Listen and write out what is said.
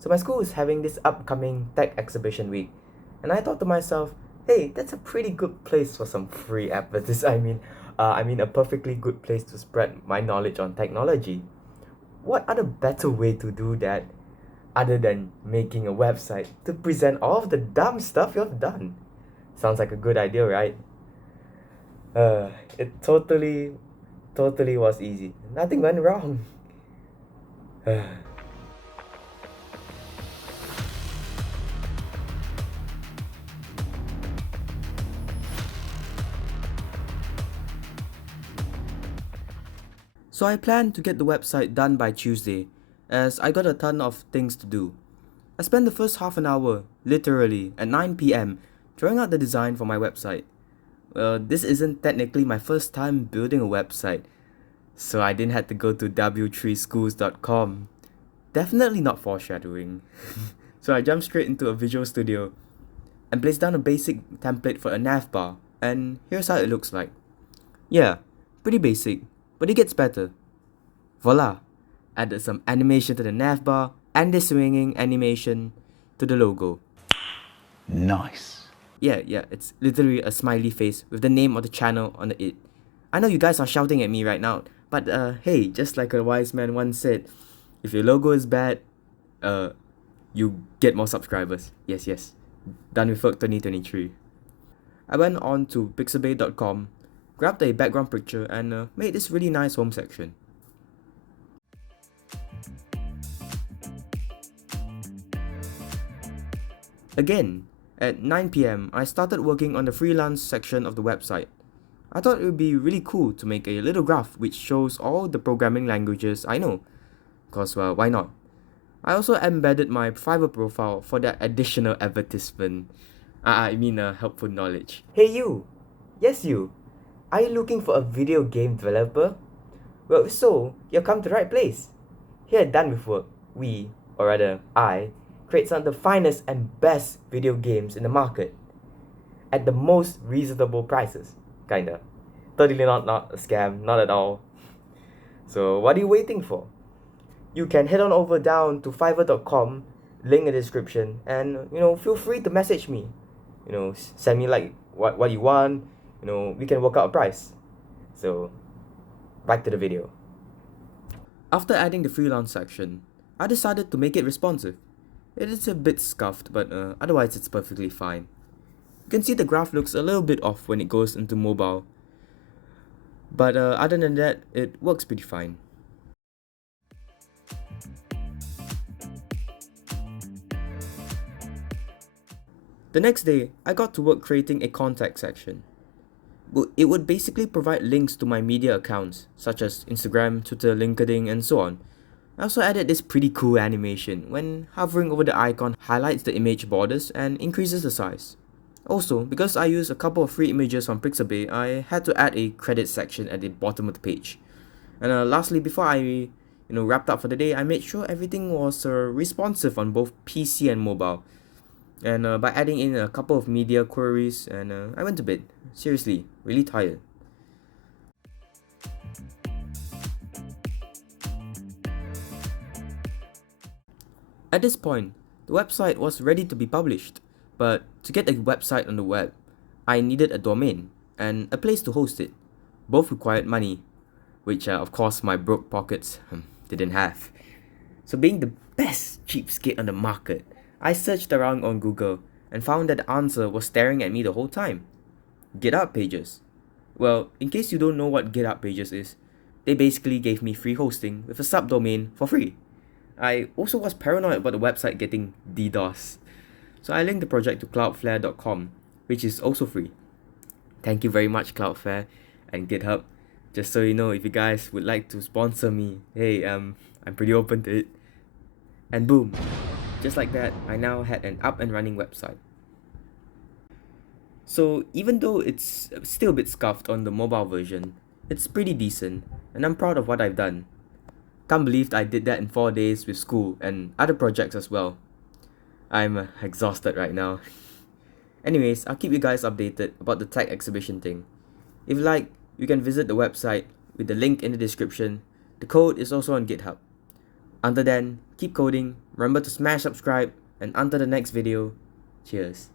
So my school is having this upcoming tech exhibition week, and I thought to myself, hey, that's a pretty good place for some free advertising. I mean a perfectly good place to spread my knowledge on technology. What other better way to do that other than making a website to present all of the dumb stuff you've done? Sounds like a good idea, right? It totally was easy. Nothing went wrong. So I plan to get the website done by Tuesday, as I got a ton of things to do. I spent the first half an hour, literally, at 9 p.m., drawing out the design for my website. This isn't technically my first time building a website, so I didn't have to go to w3schools.com. Definitely not foreshadowing. So I jumped straight into a Visual Studio and placed down a basic template for a nav bar, and here's how it looks like. Yeah, pretty basic, but it gets better. Voila! Added some animation to the nav bar and the swinging animation to the logo. Nice. Yeah, it's literally a smiley face with the name of the channel on it. I know you guys are shouting at me right now, but hey, just like a wise man once said, if your logo is bad, you get more subscribers. Yes. DoneWithWork 2023. I went on to pixabay.com, grabbed a background picture, and made this really nice home section. Again, at 9 p.m., I started working on the freelance section of the website. I thought it would be really cool to make a little graph which shows all the programming languages I know. Cause, well, why not? I also embedded my Fiverr profile for that additional advertisement. Helpful knowledge. Hey you! Yes you! Are you looking for a video game developer? Well, if so, you've come to the right place. Here at DoneWithWork, we, or rather I, create some of the finest and best video games in the market at the most reasonable prices. Kinda. Totally not a scam, not at all. So what are you waiting for? You can head on over down to fiverr.com, link in the description, and feel free to message me. Send me like what you want, we can work out a price. So back to the video. After adding the freelance section, I decided to make it responsive. It is a bit scuffed, but otherwise it's perfectly fine. You can see the graph looks a little bit off when it goes into mobile, but other than that, it works pretty fine. The next day, I got to work creating a contact section. It would basically provide links to my media accounts, such as Instagram, Twitter, LinkedIn, and so on. I also added this pretty cool animation when hovering over the icon highlights the image borders and increases the size. Also, because I used a couple of free images from Pixabay, I had to add a credit section at the bottom of the page. And lastly, before I wrapped up for the day, I made sure everything was responsive on both PC and mobile. And by adding in a couple of media queries, and I went to bed. Seriously, really tired. At this point, the website was ready to be published, but to get a website on the web, I needed a domain and a place to host it. Both required money, which of course my broke pockets didn't have. So being the best cheapskate on the market, I searched around on Google and found that the answer was staring at me the whole time. GitHub Pages. Well, in case you don't know what GitHub Pages is, they basically gave me free hosting with a subdomain for free. I also was paranoid about the website getting DDoS, so I linked the project to cloudflare.com, which is also free. Thank you very much, Cloudflare and GitHub. Just so you know, if you guys would like to sponsor me, hey, I'm pretty open to it. And boom, just like that, I now had an up and running website. So even though it's still a bit scuffed on the mobile version, it's pretty decent, and I'm proud of what I've done. Can't believe I did that in 4 days with school and other projects as well. I'm exhausted right now. Anyways, I'll keep you guys updated about the tech exhibition thing. If you like, you can visit the website with the link in the description. The code is also on GitHub. Until then, keep coding, remember to smash subscribe, and until the next video, cheers.